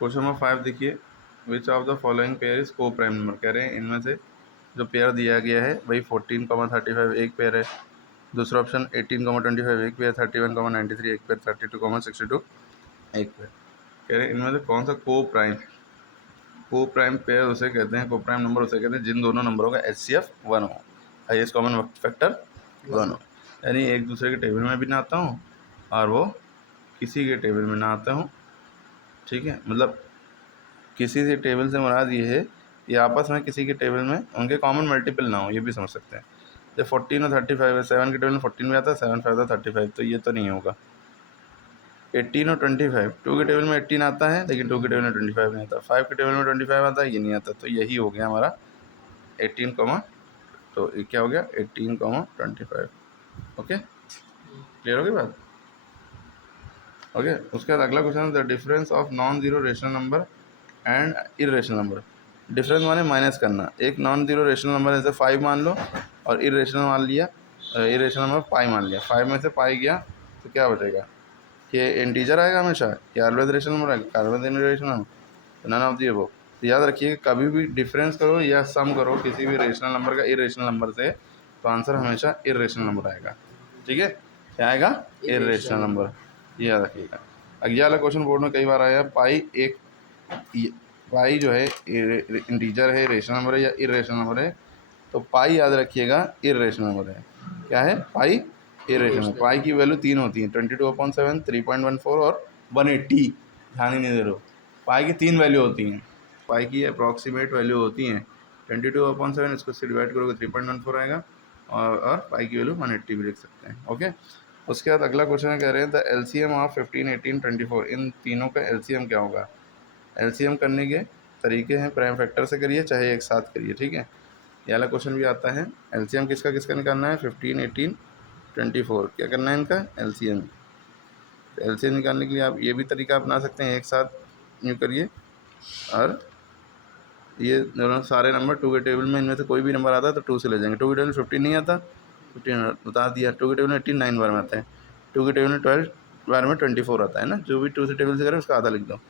Question number 5 देखिए, which of the following pair is को prime number. कह रहे हैं इनमें से जो पेयर दिया गया है वही 14,35 एक पेयर है, दूसरा ऑप्शन 18,25 एक पेयर, 31,93 एक पेयर, 32,62 एक पेयर। कह रहे हैं इनमें से कौन सा को प्राइम पेयर उसे कहते हैं, को प्राइम नंबर उसे कहते हैं जिन दोनों नंबरों का HCF 1 हो, हाईएस्ट कॉमन फैक्टर 1 हो। यानी एक दूसरे के टेबल में भी ना आता हूँ और वो किसी के टेबल में ना आता हूँ, ठीक है। मतलब किसी से टेबल से मुराद ये है ये आपस में किसी के टेबल में उनके कॉमन मल्टीपल ना हो, ये भी समझ सकते हैं। जब 14 और 35 है, 7 के टेबल में 14 भी आता है, 7 5 35, तो ये तो नहीं होगा। 18 और 25, 2 के टेबल में 18 आता है लेकिन 2 के टेबल में 25 नहीं आता, 5 के टेबल में 25 आता है, ये नहीं आता। तो यही हो गया हमारा 18, तो ये क्या हो गया 18,25। ओके, क्लियर हो गई बात। ओके, उसके बाद अगला question, the difference of non zero rational number and irrational number. Difference माने माइनस करना। एक नॉन जीरो रेशनल नंबर जैसे 5 मान लो और इरेशनल मान लिया, इरेशनल नंबर पाई मान लिया, 5 में से पाई गया तो क्या बचेगा, कि इंटीजर आएगा हमेशा, कि ऑलवेज रेशनल नंबर आएगा, always irrational number, none of the above. तो याद रखिए कभी भी डिफरेंस करो या सम करो किसी भी रेशनल नंबर का इरेशनल नंबर से, तो आंसर हमेशा इरेशनल नंबर आएगा, ठीक है। क्या आएगा, इरेशनल नंबर, ये याद रखिएगा। अगला वाला क्वेश्चन बोर्ड में कई बार आया, पाई जो है इंटीजर है, रेशनल नंबर है या इरेशनल नंबर है। तो पाई याद रखिएगा इरेशनल नंबर है। क्या है, पाई इरेशनल। पाई की वैल्यू 3 होती है, 22/7, 3.14 और 180। ध्यान ही नहीं दे रहे हो, पाई की 3 वैल्यू होती हैं, पाई की अप्रॉक्सीमेट वैल्यू होती हैं 22/7, इसको से डिवाइड करोगे 3.14 आएगा, और पाई की वैल्यू 180 भी लिख सकते हैं। ओके, उसके बाद अगला क्वेश्चन कह रहे हैं द LCM ऑफ 15, 18, 24, इन तीनों का LCM क्या होगा। LCM करने के तरीके हैं, प्राइम फैक्टर से करिए चाहे एक साथ करिए, ठीक है। ये वाला क्वेश्चन भी आता है। LCM किसका किसका निकालना है, 15, 18, 24, क्या करना है इनका LCM। तो LCM निकालने के लिए आप ये भी तरीका अपना सकते हैं, एक साथ यूँ करिए, और ये दोनों सारे नंबर 2 के टेबल में इनमें से कोई भी नंबर आता है तो 2 से ले जाएंगे। 2 के टेबल में 15 नहीं आता, 15 बता दिया। 2 के टेबल में 18 9 बार में आता है, 2 के टेबल में 12 बार में 24 आता है ना, जो भी 2 से टेबल से करें उसका आधा लिख दो।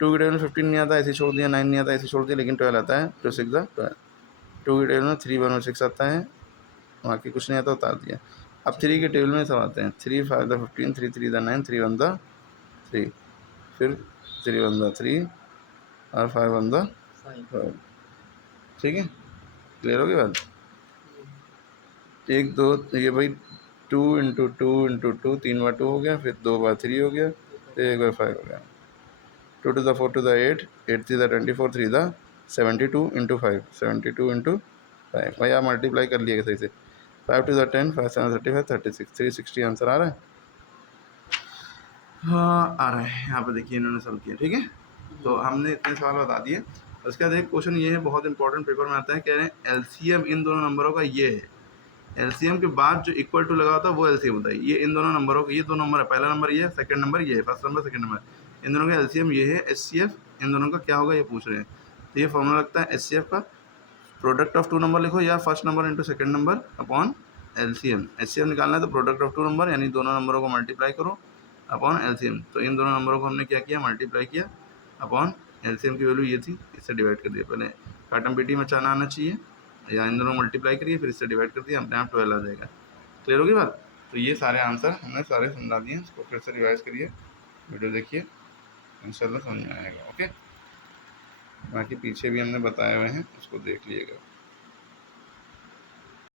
2 के टेबल में 15 नहीं आता, ऐसे छोड़ दिया, 9 नहीं आता, ऐसे छोड़ दिया, लेकिन 12 आता है, 2 6 12। 2 के टेबल में 3 बार में 6 आता है, बाकी कुछ नहीं आता, उतार दिया। अब 3 के टेबल में सब आते हैं, 3 5 15, 3 3 9, 3 1 3, फिर 3 1 3 और 5 1 5, ठीक है। क्लियर होगी बात। 1 2 ये भाई 2 इंटू 2 इंटू 2, 3 बार 2 हो गया, फिर 2 बार 3 हो गया, फिर 1 बार 5 हो गया। 2 to the 4 to the 8, 8 3 the 24, 3 the 72 into 5, 72 into 5। भाई आप मल्टीप्लाई कर लिएगा सही से। 5 to the 10, 5 7 35, 36, 360 आंसर आ रहा है। हाँ आ रहा है, यहाँ पे देखिए इन्होंने सॉल्व किया, ठीक है। तो हमने इतने सवाल बता दिए। उसके बाद एक क्वेश्चन ये है, बहुत इंपॉर्टेंट पेपर में आता है, कह रहे हैं LCM इन दोनों नंबरों का ये है। LCM के बाद जो इक्वल टू लगा होता है वो LCM होता है। ये इन दोनों नंबरों का, ये दो नंबर है, पहला नंबर ये है, सेकंड नंबर ये है, फर्स्ट नंबर सेकंड नंबर, इन दोनों का LCM ये है। HCF इन दोनों का क्या होगा ये पूछ रहे हैं। तो ये फॉर्मूला लगता है HCF का, प्रोडक्ट ऑफ टू नंबर लिखो या first number into second number upon LCM। HCF निकालना है तो प्रोडक्ट ऑफ टू नंबर यानी दोनों नंबरों को मल्टीप्लाई करो अपॉन LCM। तो इन दोनों नंबरों को हमने क्या किया, मल्टीप्लाई किया अपॉन LCM की वैल्यू ये थी, इससे डिवाइड कर दिया। पहले काटम पीटी में चाना आना चाहिए, या इन दोनों मल्टीप्लाई करिए फिर इससे डिवाइड कर दिया, अपने आप 12 आ जाएगा। क्लियर होगी बात। तो ये सारे आंसर हमने सारे समझा दिए, इसको फिर से रिवाइज करिए, वीडियो देखिए, इंशाल्लाह समझ में आएगा। ओके, बाकी पीछे भी हमने बताए हुए हैं, उसको देख लीजिएगा।